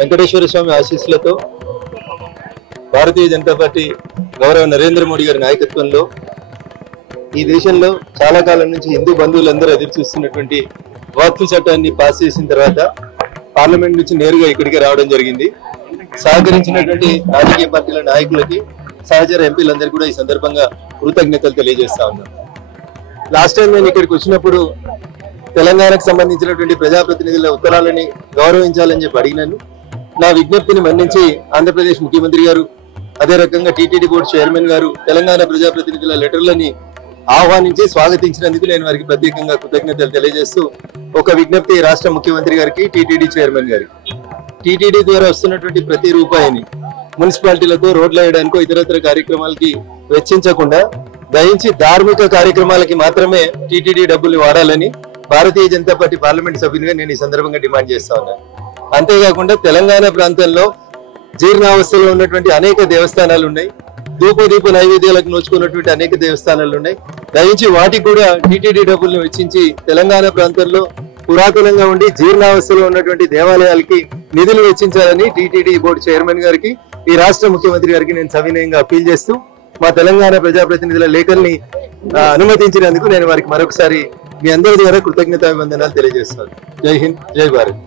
వెంకటేశ్వర స్వామి ఆశీస్సులతో భారతీయ జనతా పార్టీ గౌరవ నరేంద్ర మోడీ గారి నాయకత్వంలో ఈ దేశంలో చాలా కాలం నుంచి హిందూ బంధువులందరూ ఎదురు చూస్తున్నటువంటి వక్ఫ్ చట్టాన్ని పాస్ చేసిన తర్వాత పార్లమెంట్ నుంచి నేరుగా ఇక్కడికి రావడం జరిగింది. సహకరించినటువంటి రాజకీయ పార్టీల నాయకులకి, సహచర ఎంపీలందరూ కూడా ఈ సందర్భంగా కృతజ్ఞతలు తెలియజేస్తా ఉన్నాను. లాస్ట్ టైం నేను ఇక్కడికి వచ్చినప్పుడు తెలంగాణకు సంబంధించినటువంటి ప్రజాప్రతినిధుల ఉత్తరాలని గౌరవించాలని చెప్పి అడిగినాను. నా విజ్ఞప్తిని మన్నించి ఆంధ్రప్రదేశ్ ముఖ్యమంత్రి గారు, అదే రకంగా టీటీడీ బోర్డు చైర్మన్ గారు తెలంగాణ ప్రజాప్రతినిధుల లెటర్లని ఆహ్వానించి స్వాగతించినందుకు నేను వారికి ప్రత్యేకంగా కృతజ్ఞతలు తెలియజేస్తూ ఒక విజ్ఞప్తి రాష్ట్ర ముఖ్యమంత్రి గారికి, టీటీడీ చైర్మన్ గారికి, టీటీడీ ద్వారా వస్తున్నటువంటి ప్రతి రూపాయిని మున్సిపాలిటీలకు రోడ్లు వేయడానికో ఇతరత్ర కార్యక్రమాలకి వెచ్చించకుండా దయించి ధార్మిక కార్యక్రమాలకి మాత్రమే టీటీడీ డబ్బులు వాడాలని భారతీయ జనతా పార్టీ పార్లమెంట్ సభ్యునిగా నేను ఈ సందర్భంగా డిమాండ్ చేస్తా ఉన్నాను. అంతేకాకుండా తెలంగాణ ప్రాంతంలో జీర్ణావస్థలో ఉన్నటువంటి అనేక దేవస్థానాలు ఉన్నాయి, ధూపదీప నైవేద్యాలకు నోచుకున్నటువంటి అనేక దేవస్థానాలు ఉన్నాయి. దయించి వాటికి కూడా టీటీడీ డబ్బులను వెచ్చించి తెలంగాణ ప్రాంతంలో పురాతనంగా ఉండి జీర్ణావస్థలో ఉన్నటువంటి దేవాలయాలకి నిధులు వెచ్చించాలని టీటీడీ బోర్డు చైర్మన్ గారికి, ఈ రాష్ట్ర ముఖ్యమంత్రి గారికి నేను సవినయంగా అప్పీల్ చేస్తూ మా తెలంగాణ ప్రజాప్రతినిధుల లేఖల్ని అనుమతించినందుకు నేను వారికి మరొకసారి మీ అందరి ద్వారా కృతజ్ఞతాభివందనాలు తెలియజేస్తాను. జై హింద్, జై భారత్.